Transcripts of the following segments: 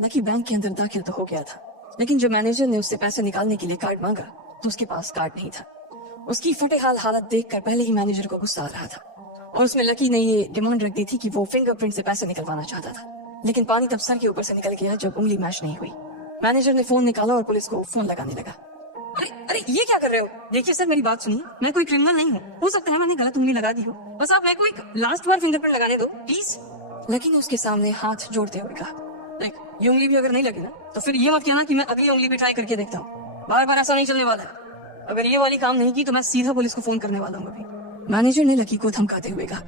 Lucky bank के अंदर दाखिल तो हो गया था, लेकिन जब मैनेजर ने उससे पैसे निकालने के लिए कार्ड मांगा तो उसके पास कार्ड नहीं था। उसकी फटेहाल हालत देखकर पहले ही मैनेजर को गुस्सा आ रहा था और उसमें लकी ने ये डिमांड रख दी थी कि वो फिंगरप्रिंट से पैसे निकलवाना चाहता था, लेकिन पानी तब सर के ऊपर से निकल गया जब उंगली मैच नहीं हुई। मैनेजर ने फोन निकाला और पुलिस को फोन लगाने लगा। अरे अरे ये क्या कर रहे हो? देखिए सर, मेरी बात सुनिए, मैं कोई क्रिमिनल नहीं हूँ। हो सकता है मैंने गलत उंगली लगा दी हो, बस आप मेरे को एक लास्ट बार फिंगरप्रिंट लगाने दो प्लीज। लकी ने उसके सामने हाथ जोड़ते हुए कहा, देख ये उंगली भी अगर नहीं लगी ना तो फिर ये मत कहना कि मैं अगली उंगली भी ट्राई करके देखता हूँ। बार बार ऐसा नहीं चलने वाला है। अगर ये वाली काम नहीं की तो मैं सीधा पुलिस को फोन करने वाला हूँ अभी। मैनेजर ने लकी को धमकाते हुए कहा।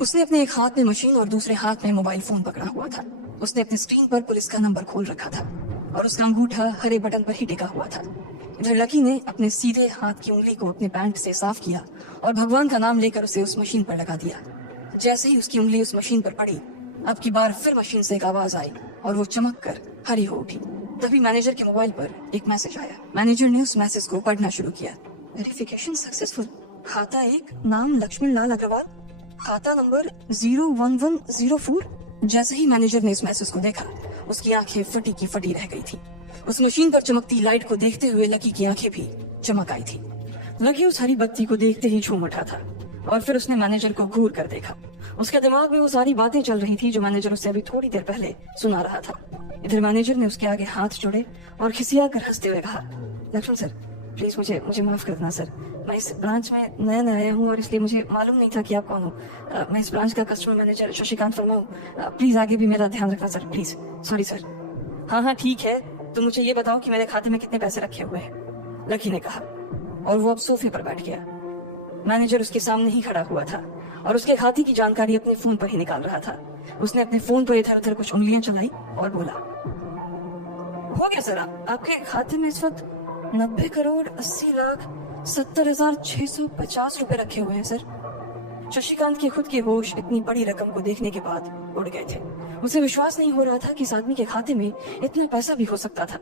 उसने अपने एक हाथ में मशीन और दूसरे हाथ में मोबाइल फोन पकड़ा हुआ था। उसने अपने स्क्रीन पर पुलिस का नंबर खोल रखा था और उसका अंगूठा हरे बटन पर ही टिका हुआ था। इधर लकी ने अपने सीधे हाथ की उंगली को अपने पैंट से साफ किया और भगवान का नाम लेकर उसे उस मशीन पर लगा दिया। जैसे ही उसकी उंगली उस मशीन पर पड़ी, अब की बार फिर मशीन से एक आवाज आई और वो चमक कर हरी हो उठी। तभी मैनेजर के मोबाइल पर एक मैसेज आया। मैनेजर ने उस मैसेज को पढ़ना शुरू किया। Verification successful. खाता 1, नाम लक्ष्मण लाल अग्रवाल, खाता नंबर 01104। जैसे ही मैनेजर ने इस मैसेज को देखा, उसकी आंखें फटी की फटी रह गई थी। उस मशीन पर चमकती लाइट को देखते हुए लकी की आंखें भी चमक आई थी। लकी उस हरी बत्ती को देखते ही झूम उठा था और फिर उसने मैनेजर को घूर कर देखा। उसके दिमाग में वो सारी बातें चल रही थी जो मैनेजर उससे अभी थोड़ी देर पहले सुना रहा था। इधर मैनेजर ने उसके आगे हाथ जोड़े और खिसिया कर हंसते हुए कहा, लक्ष्मण सर प्लीज मुझे माफ कर देना सर। मैं इस ब्रांच में नया आया हूँ और इसलिए मुझे मालूम नहीं था कि आप कौन हो। मैं इस ब्रांच का कस्टमर मैनेजर शशिकांत वर्मा हूँ। प्लीज आगे भी मेरा ध्यान रखना सर, प्लीज। Sorry sir. हाँ ठीक है, तो मुझे ये बताओ कि मेरे खाते में कितने पैसे रखे हुए हैं, लकी ने कहा और वो अब सोफे पर बैठ गया। मैनेजर उसके सामने ही खड़ा हुआ था और उसके खाते की जानकारी अपने फोन पर ही निकाल रहा था। उसने अपने फोन पर इधर उधर कुछ उंगलियां चलाई और बोला, हो गया सर, आपके खाते में इस वक्त 90,80,70,650 रुपए रखे हुए हैं सर। शशिकांत के खुद के होश इतनी बड़ी रकम को देखने के बाद उड़ गए थे। उसे विश्वास नहीं हो रहा था कि इस आदमी के खाते में इतना पैसा भी हो सकता था।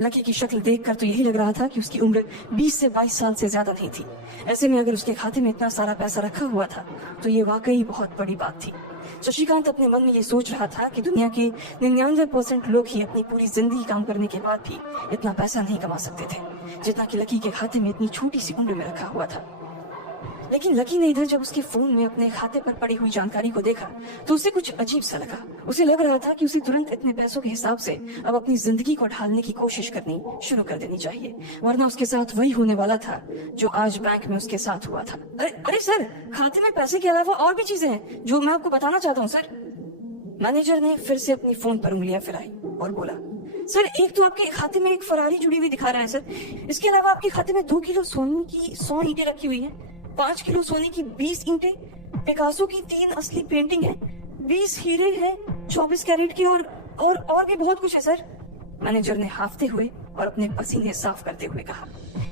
लकी की शक्ल देखकर तो यही लग रहा था कि उसकी उम्र 20 से 22 साल से ज्यादा नहीं थी। ऐसे में अगर उसके खाते में इतना सारा पैसा रखा हुआ था तो ये वाकई बहुत बड़ी बात थी। शशिकांत अपने मन में ये सोच रहा था कि दुनिया के 99% लोग ही अपनी पूरी जिंदगी काम करने के बाद भी इतना पैसा नहीं कमा सकते थे जितना कि लकी के खाते में इतनी छोटी सी उम्र में रखा हुआ था। लेकिन लकी ने इधर जब उसके फोन में अपने खाते पर पड़ी हुई जानकारी को देखा तो उसे कुछ अजीब सा लगा। उसे लग रहा था कि उसे तुरंत इतने पैसों के हिसाब से अब अपनी जिंदगी को ढालने की कोशिश करनी शुरू कर देनी चाहिए, वरना उसके साथ वही होने वाला था जो आज बैंक में उसके साथ हुआ था। अरे सर, खाते में पैसे के अलावा और भी चीजें हैं जो मैं आपको बताना चाहता हूँ सर। मैनेजर ने फिर से अपनी फोन पर उंगलियां फिराई और बोला, सर एक तो आपके खाते में एक फरारी जुड़ी हुई दिखा रहा है सर। इसके अलावा आपके खाते में 2 किलो सोने की 100 ईंटें रखी हुई है, 5 किलो सोने की 20 ईंटें, पिकासो की 3 असली पेंटिंग है, 20 हीरे हैं 24 कैरेट के और भी बहुत कुछ है सर। मैनेजर ने हाफते हुए और अपने पसीने साफ करते हुए कहा।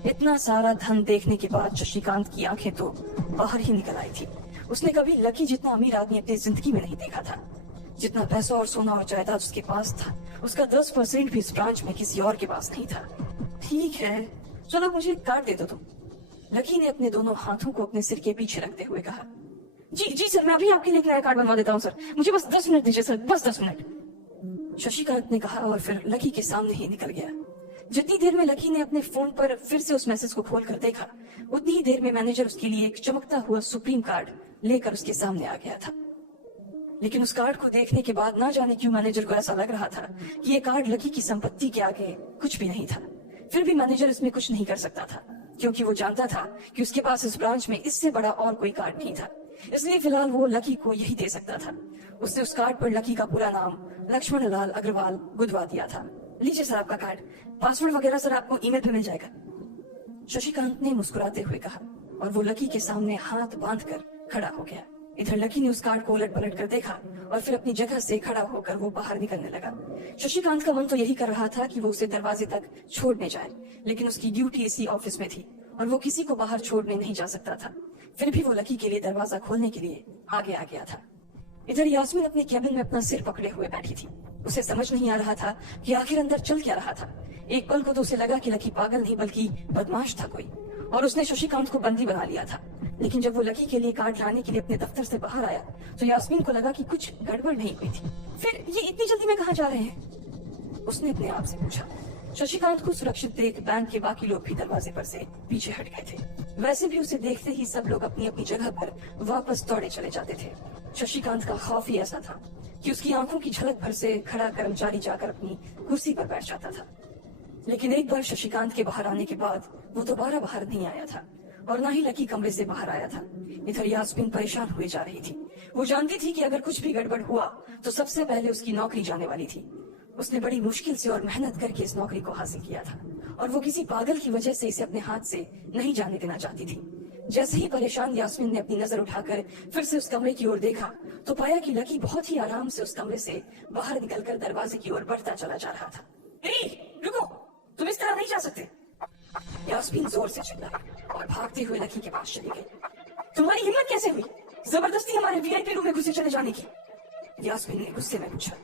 इतना सारा धन देखने के बाद शशिकांत की आंखें तो बाहर ही निकल आई थी। उसने कभी लकी जितना अमीर आदमी अपनी जिंदगी में नहीं देखा था। जितना पैसा और सोना और जायदाद उसके पास था, उसका 10% भी इस ब्रांच में किसी और के पास नहीं था। ठीक है, चलो मुझे कार्ड दे दो तुम, लकी ने अपने दोनों हाथों को अपने सिर के पीछे रखते हुए कहा। जी सर, मैं अभी आपके लिए नया कार्ड बनवा देता हूँ सर, मुझे बस 10 मिनट दीजिए सर, बस 10 मिनट, शशिकांत ने कहा और फिर लकी के सामने ही निकल गया। जितनी देर में लकी ने अपने फोन पर फिर से उस मैसेज को खोल कर देखा, उतनी ही देर में मैनेजर उसके लिए एक चमकता हुआ सुप्रीम कार्ड लेकर उसके सामने आ गया था। लेकिन उस कार्ड को देखने के बाद ना जाने क्यों मैनेजर को ऐसा लग रहा था कि ये कार्ड लकी की संपत्ति के आगे कुछ भी नहीं था। फिर भी मैनेजर इसमें कुछ नहीं कर सकता था क्योंकि वो जानता था कि उसके पास इस ब्रांच में इससे बड़ा और कोई कार्ड नहीं था। इसलिए फिलहाल वो लकी को यही दे सकता था। उसने उस कार्ड पर लकी का पूरा नाम लक्ष्मण लाल अग्रवाल गुदवा दिया था। लीजिए सर आपका कार्ड, पासवर्ड वगैरह सर आपको ईमेल पे मिल जाएगा, शशिकांत ने मुस्कुराते हुए कहा और वो लकी के सामने हाथ बांधकर खड़ा हो गया। इधर लकी ने उस कार्ड को उलट पलट कर देखा और फिर अपनी जगह से खड़ा होकर वो बाहर निकलने लगा। शशिकांत का मन तो यही कर रहा था कि वो उसे दरवाजे तक छोड़ने जाए, लेकिन उसकी ड्यूटी इसी ऑफिस में थी और वो किसी को बाहर छोड़ने नहीं जा सकता था। फिर भी वो लकी के लिए दरवाजा खोलने के लिए आगे आ गया था। इधर यास्मीन अपने कैबिन में अपना सिर पकड़े हुए बैठी थी। उसे समझ नहीं आ रहा था कि आखिर अंदर चल क्या रहा था। एक पल को तो उसे लगा कि लकी पागल नहीं बल्कि बदमाश था कोई और उसने शशिकांत को बंदी बना लिया था। लेकिन जब वो लकी के लिए कार्ड लाने के लिए अपने दफ्तर से बाहर आया तो यास्मीन को लगा कि कुछ गड़बड़ नहीं हुई थी। फिर ये इतनी जल्दी में कहाँ जा रहे हैं? उसने अपने आप से पूछा। शशिकांत को सुरक्षित देख बैंक के बाकी लोग भी दरवाजे पर से पीछे हट गए थे। वैसे भी उसे देखते ही सब लोग अपनी अपनी जगह पर वापस दौड़े चले जाते थे। शशिकांत का खौफ ही ऐसा था कि उसकी आंखों की झलक भर से खड़ा कर्मचारी जाकर अपनी कुर्सी पर बैठ जाता था। लेकिन एक बार शशिकांत के बाहर आने के बाद वो दोबारा बाहर नहीं आया था और ना ही लकी कमरे से बाहर आया था। इधर यास्मीन परेशान हुए जा रही थी। वो जानती थी कि अगर कुछ भी गड़बड़ हुआ तो सबसे पहले उसकी नौकरी जाने वाली थी। उसने बड़ी मुश्किल से और मेहनत करके इस नौकरी को हासिल किया था और वो किसी पागल की वजह से इसे अपने हाथ से नहीं जाने देना चाहती थी। जैसे ही परेशान यास्मीन ने अपनी नजर उठाकर फिर से उस कमरे की ओर देखा तो पाया कि लकी बहुत ही आराम से उस कमरे से बाहर निकलकर दरवाजे की ओर बढ़ता चला जा रहा था। रुको, तुम इस तरह नहीं जा सकते। यास्मीन जोर से चिल्लाई और भागते हुए लकी के पास चली गई। तुम्हारी हिम्मत कैसे हुई जबरदस्ती हमारे वीआईपी रूम में घुसे चले जाने की? यास्मीन ने गुस्से में पूछा।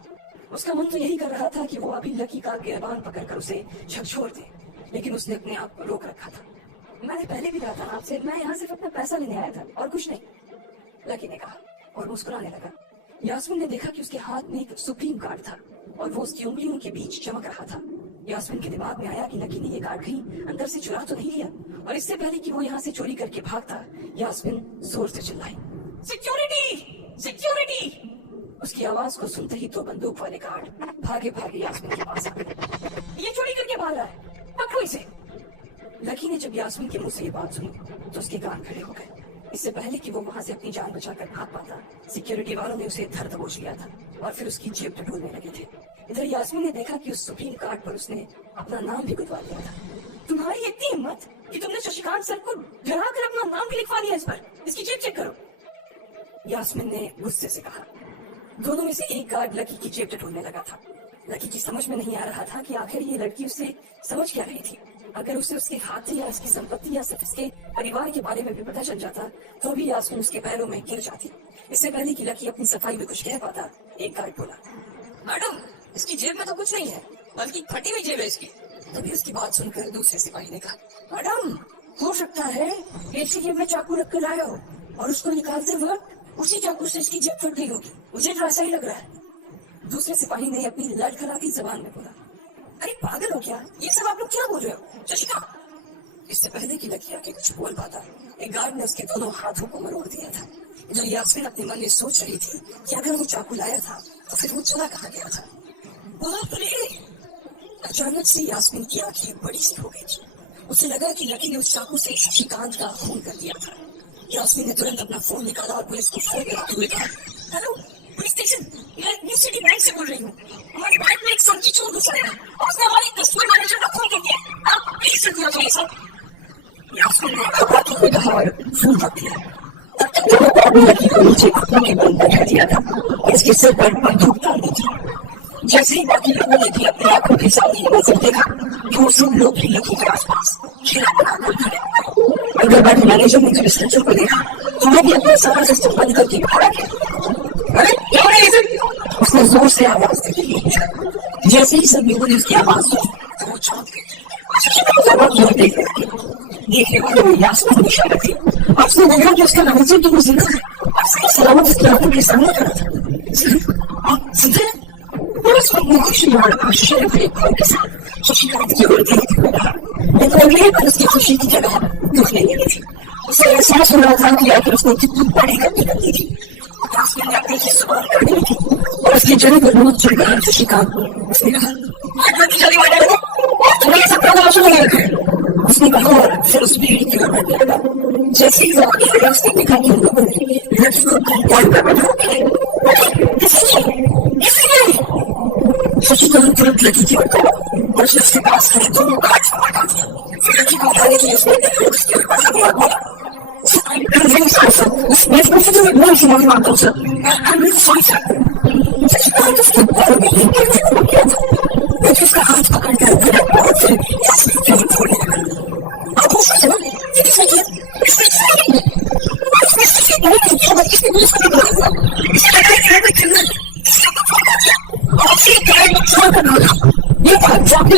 उसका मन तो यही कर रहा था कि वो अभी लकी का गिरबान पकड़कर उसे झकझोर दे, लेकिन उसने अपने आप को रोक रखा था। मैंने पहले भी कहा था आपसे, मैं यहाँ सिर्फ अपना पैसा लेने आया था और कुछ नहीं, लकी ने कहा और मुस्कुराने लगा। यास्मीन ने देखा कि उसके हाथ में एक सुप्रीम कार्ड था और वो उसकी उंगलियों के बीच चमक रहा था। यास्मीन के दिमाग में आया कि लकी ने ये कार्ड कहीं अंदर से चुरा तो नहीं लिया, और इससे पहले कि वो यहाँ से चोरी करके भागता यास्मीन जोर से चिल्लाई, सिक्योरिटी सिक्योरिटी। उसकी आवाज को सुनते ही 2 बंदूक वाले गार्ड भागे भागे यास्मीन के पास आ गए। ये चोरी करके भाग रहा है, पकड़ो इसे। लकी ने जब यास्मीन के मुंह से ये बात सुनी तो उसके कान खड़े हो गए। इससे पहले कि वो वहां से अपनी जान बचाकर भाग पाता, सिक्योरिटी वालों ने उसे धर दबोच लिया था और फिर उसकी जेब टटोलने लगे थे। इधर यास्मीन ने देखा कि उस सुप्रीम कार्ड पर उसने अपना नाम भी गुदवा लिया था। तुम्हारी इतनी हिम्मत कि तुमने शशिकांत सर को डरा कर अपना नाम भी लिखवा लिया इस पर, इसकी जेब चेक करो, यास्मीन ने गुस्से से कहा। दोनों में से एक गार्ड लकी की जेब टटोलने लगा था। लकी की समझ में नहीं आ रहा था कि आखिर ये लड़की उसे समझ क्या रही थी। अगर उसे उसके खाते या उसकी संपत्ति या सिर्फ उसके परिवार के बारे में भी पता चल जाता तो भी यास्मीन उसके पैरों में गिर जाती। इससे पहले कि लकी अपनी सफाई में कुछ कह पाता, एक गार्ड बोला, मैडम इसकी जेब में तो कुछ नहीं है, बल्कि फटी हुई जेब है इसकी। तभी उसकी बात सुनकर दूसरे सिपाही ने कहा, मैडम हो सकता है इसकी जेब में चाकू रख कर लाया हो और उसको निकालते वक्त उसी चाकू से इसकी जेब फट गई होगी, मुझे तो ऐसा ही लग रहा है। दूसरे सिपाही ने अपनी लड़खड़ाती जबान में बोला, अरे पागल हो क्या, ये सब आप लोग क्या बोल रहे हो शशिकांत। इससे पहले कि लकी आके कुछ बोल पाता, एक गार्ड ने उसके दोनों हाथों को मरोड़ दिया था। जब यास्मीन अपने मन में सोच रही थी कि अगर वो चाकू लाया था तो फिर वो चला कहाँ गया था। बाप रे! अचानक से यास्मीन की आंखें बड़ी सी हो गई थी। उसे लगा कि लकी ने उस चाकू से शशिकांत का खून कर दिया था। यास्मीन ने तुरंत अपना फोन निकाला और पुलिस को फोन लगाते हुए कहा, हेलो पुलिस स्टेशन, मैं न्यू सिटी बैंक से बोल रही हूँ। हमारे बैंक में एक सब्जी चोर घुसा है और उसने हमारे कस्टमर मैनेजर का खून कर दिया, आप प्लीज जल्दी आ जाइए सर। यास्मीन ने घबराते हुए कहा और फोन रख दिया। तब तक दोनों आदमी लकी को नीचे घुटनों के बल बैठा दिया था, इसके सिर पर बंदूक डाल दी थी। जैसे ही बाकी लोगों ने भी अपनी आंखों के सामने नजर देखा तो वो सब लोग भी लकी के आसपास खिला बनाकर खड़े। अगर बैंक मैनेजर ने जब इस लड़के को देखा तो वो भी अपना सारा सिस्टम बंद करके खड़ा किया। अरे क्या हो रहा है इसे? उसने जोर से आवाज दी। जैसे ही सब लोगों ने उसकी आवाज सुनी तो वो चौंक गए। देखने वाले में यास्मीन की शक्ल थी। उसने देखा कि उसका मैनेजर तो वो जिंदा है, उसकी सलामत उसकी आंखों के सामने खड़ा था। सीधे पुलिस को खुशी और आश्चर्य भरे भाव के साथ शशिकांत की ओर देखते हुए कहा, लेकिन अगले पर उसकी खुशी की जगह दुख नहीं लगी थी। उसे एहसास हो रहा था कि आखिर उसने कितनी बड़ी गलती कर दी थी। यास्मीन ने अपनी सवाल कर दी थी और उसके चेहरे पर बहुत चढ़ गया शशिकांत। उसने कहा, तुम्हें ये सब प्रदर्शन नहीं रखा। उसने कहा और फिर उस भीड़ की ओर बढ़ने लगा। जैसे ही वो आगे आया उसने देखा कि लोगों ने लड़की को कंपाउंड पर बैठा शशिकांत तुरंत लड़की की ओर गया और उसने उसके पास खड़े दोनों का हाथ पकड़ा दिया। फिर लड़की को उठाने के लिए उसने उसके ऊपर से दिया बोला, शशिकांत उसके बारे में किया था। उसका हाथ पकड़कर बहुत से फोड़ने लगा। आपको सोचना ये किसने किया? ये बात जाती